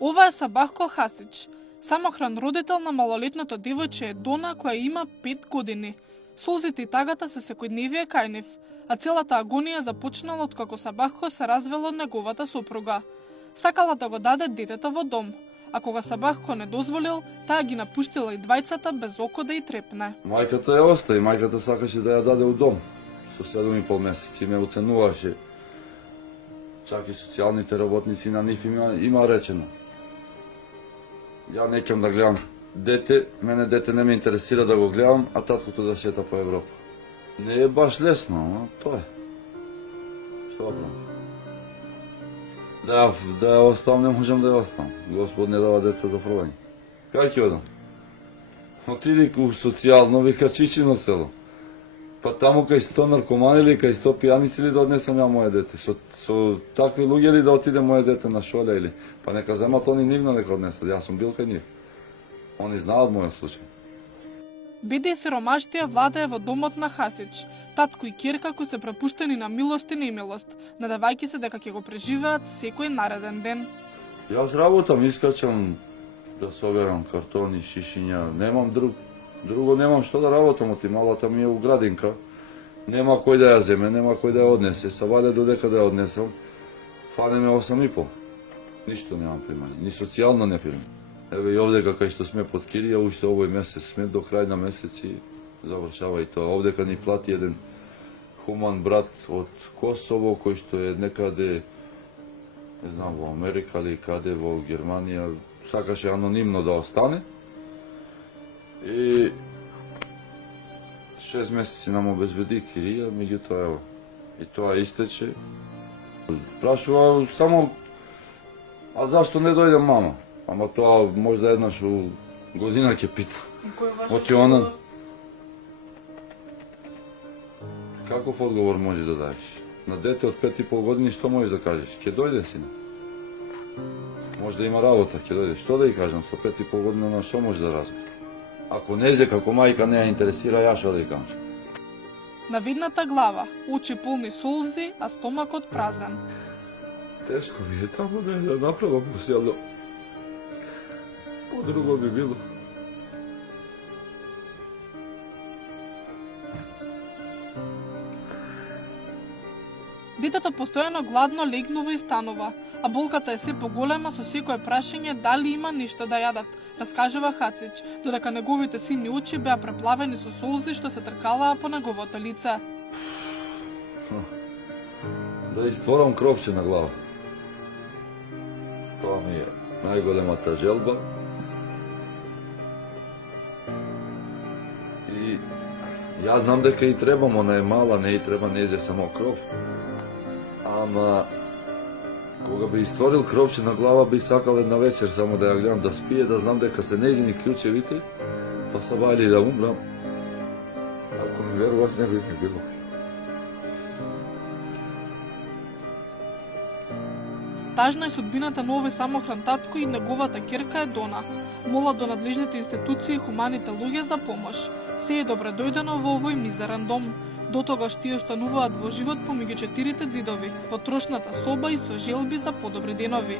Ова е Сабахко Хасич, самохран родител на малолетното девојче Дона која има 5 години. Солзите и тагата се секојдневие кај нив, а целата агонија започнала откако Сабахко се развело од неговата сопруга. Сакала да го даде детето во дом, а кога Сабахко не дозволил, таа ги напуштила и двајцата без око да и трепне. Мајката ја остави, мајката сакаше да ја даде у дом. Со 7,5 месеци ме оценуваше. Чак и социјалните работници на нив има речено. Ја неќам да гледам дете, мене дете не ме интересира да го гледам, а таткото да шета по Европа. Не е баш лесно, но тоа е. Што да правам? Да ја оставам, не можам да ја оставам. Господ не дава деца за фрлање. Кај ќе одам? Отиди у социјално, вика Чичино село. Па таму кај 100 наркомани или кај 100 пијаници ли да однесам ја моје дете? Со такви луѓе ли да отиде моје дете на шоля или? Па нека земат они нивно нека однесат, јас сум бил кај нив. Они знаат мојот случај. Беда и сиромаштија владее во домот на Хасич. Татко и ќерка кои се препуштени на милост и немилост, надевајќи се дека ќе го преживеат секој нареден ден. Јас работам, искачам да соберам картони, шишиња, немам друго немам што да работам, оти малата ми е у градинка. Нема кој да ја земе, нема кој да ја однесе. Сабаде додека да ја однесам, фанеме 8,5. Ништо немам примање, ни социјално не примање. Еве и овдека кај што сме под кирија, уште овој месец сме до крај на месец и завршава и тоа. Овдека ни плати еден хуман брат од Косово, кој што е некаде, не знам, во Америка или каде, во Германија, сакаше анонимно да остане. И 6 месеци нам обезбеди кирија, меѓутоа ево, и тоа истече. Прашува само, а зашто не дојде мама? Ама тоа можда еднаш у година ќе пита. Оти она. Каков одговор може да дадеш? На дете од 5,5 години што можеш да кажеш? Ќе дојде сина. Може да има работа, ќе дојде. Што да ја кажам, со 5,5 година на што може да разбере? Ако незе како мајка не ја интересира, ја што да ја кажам? На видната глава, очи полни солзи, а стомакот празен. Тешко ми е таму да направам поселно. По-друго би било. Детето постојано гладно легнува и станува, а болката е се поголема со секое прашање дали има нешто да јадат, раскажува Хасич, додека неговите сини очи беа преплавени со солзи што се тркалаа по неговото лице. Да истворам кропче на глава. Тоа ми е најголемата желба. И јас знам дека и требам, она е мала, не и треба незе само кров. Ама, кога би истворил кропче на глава, би сакал една вечер само да ја гледам да спие, да знам дека се нејзини клучевите, па са бајли да умрам. Ако ми веруваш, не би ми било. Тажна е судбината на овој самохран татко и неговата ќерка е Дона. Мола до надлежните институции и хуманите луѓе за помош. Се е добредојдено во овој мизерен дом. До тогаш тие остануваат во живот помеѓу 4 ѕидови, во трошната соба и со желби за подобри денови.